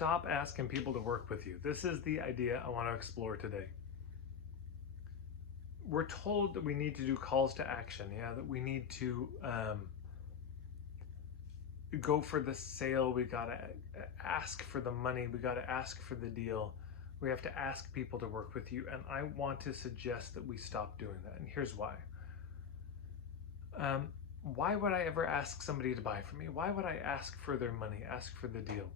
stop asking people to work with you. This is the idea I want to explore today. We're told that we need to do calls to action, yeah, that we need to go for the sale, we gotta ask for the money, we gotta ask for the deal, we have to ask people to work with you, and I want to suggest that we stop doing that, and here's why. Why would I ever ask somebody to buy from me? Why would I ask for their money, ask for the deal?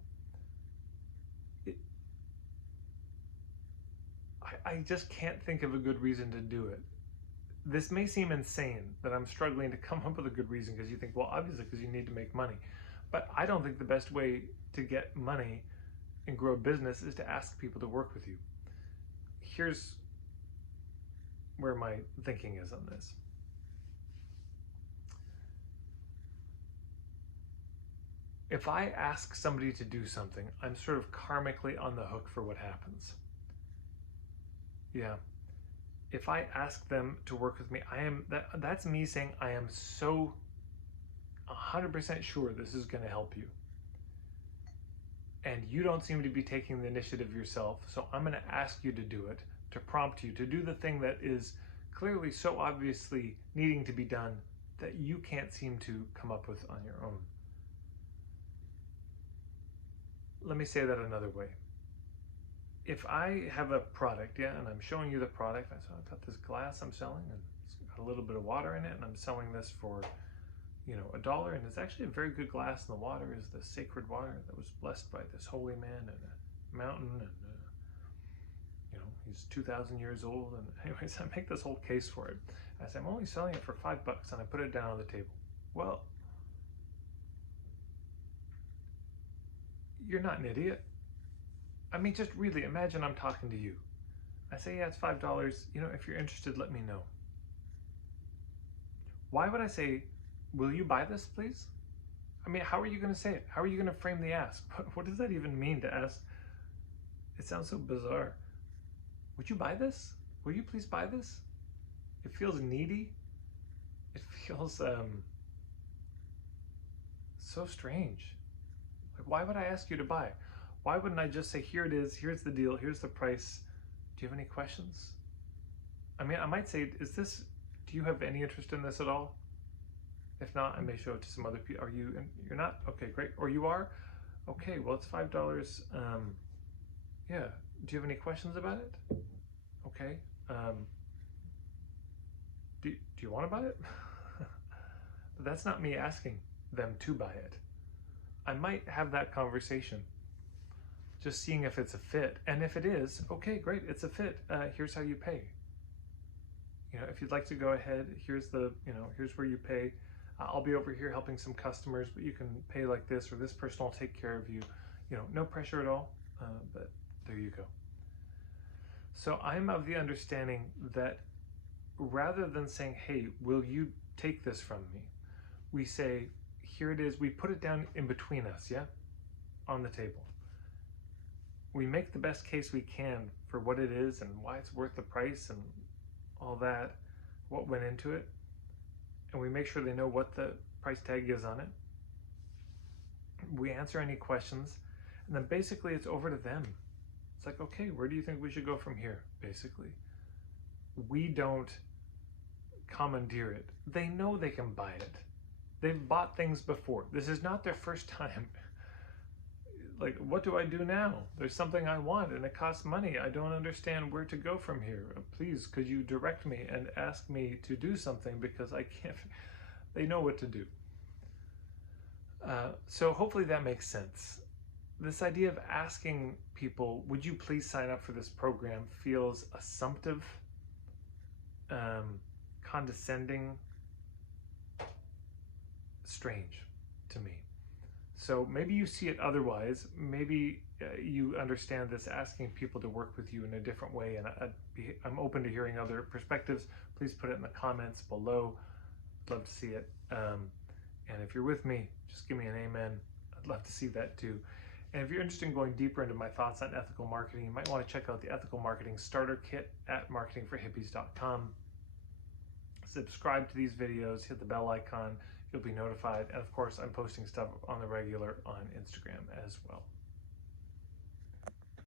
I just can't think of a good reason to do it. This may seem insane that I'm struggling to come up with a good reason, because you think, well, obviously because you need to make money. But I don't think the best way to get money and grow a business is to ask people to work with you. Here's where my thinking is on this. If I ask somebody to do something, I'm sort of karmically on the hook for what happens. Yeah. If I ask them to work with me, that's me saying I am so 100% sure this is going to help you. And you don't seem to be taking the initiative yourself, so I'm going to ask you to do it, to prompt you to do the thing that is clearly so obviously needing to be done that you can't seem to come up with on your own. Let me say that another way. If I have a product, yeah, and I'm showing you the product, so I've got this glass I'm selling, and it's got a little bit of water in it, and I'm selling this for, $1, and it's actually a very good glass, and the water is the sacred water that was blessed by this holy man in a mountain, and he's 2,000 years old, and anyways, I make this whole case for it. I say, I'm only selling it for $5, and I put it down on the table. Well, you're not an idiot. I mean, just really imagine I'm talking to you. I say, yeah, it's $5. If you're interested, let me know. Why would I say, will you buy this, please? I mean, how are you going to say it? How are you going to frame the ask? What does that even mean to ask? It sounds so bizarre. Would you buy this? Will you please buy this? It feels needy. It feels so strange. Like, why would I ask you to buy? Why wouldn't I just say, here it is, here's the deal, here's the price. Do you have any questions? I mean, I might say, do you have any interest in this at all? If not, I may show it to some other people. You're not? Okay, great. Or you are? Okay, well, it's $5. Yeah. Do you have any questions about it? Okay. Do you want to buy it? But that's not me asking them to buy it. I might have that conversation, just seeing if it's a fit. And if it is, okay, great, it's a fit. Here's how you pay. If you'd like to go ahead, here's where you pay. I'll be over here helping some customers, but you can pay like this, or this person will take care of you. No pressure at all, but there you go. So I'm of the understanding that rather than saying, hey, will you take this from me? We say, here it is. We put it down in between us, yeah, on the table. We make the best case we can for what it is and why it's worth the price and all that, what went into it. And we make sure they know what the price tag is on it. We answer any questions, and then basically it's over to them. It's like, okay, where do you think we should go from here, basically? We don't commandeer it. They know they can buy it. They've bought things before. This is not their first time. Like, what do I do now? There's something I want and it costs money. I don't understand where to go from here. Please, could you direct me and ask me to do something, because I can't. They know what to do. So hopefully that makes sense. This idea of asking people, would you please sign up for this program, feels assumptive, condescending, strange to me. So maybe you see it otherwise. Maybe you understand this asking people to work with you in a different way, and I'm open to hearing other perspectives. Please put it in the comments below. I'd love to see it. And if you're with me, just give me an amen. I'd love to see that too. And if you're interested in going deeper into my thoughts on ethical marketing, you might want to check out the Ethical Marketing Starter Kit at marketingforhippies.com. Subscribe to these videos, hit the bell icon, you'll be notified. And of course, I'm posting stuff on the regular on Instagram as well.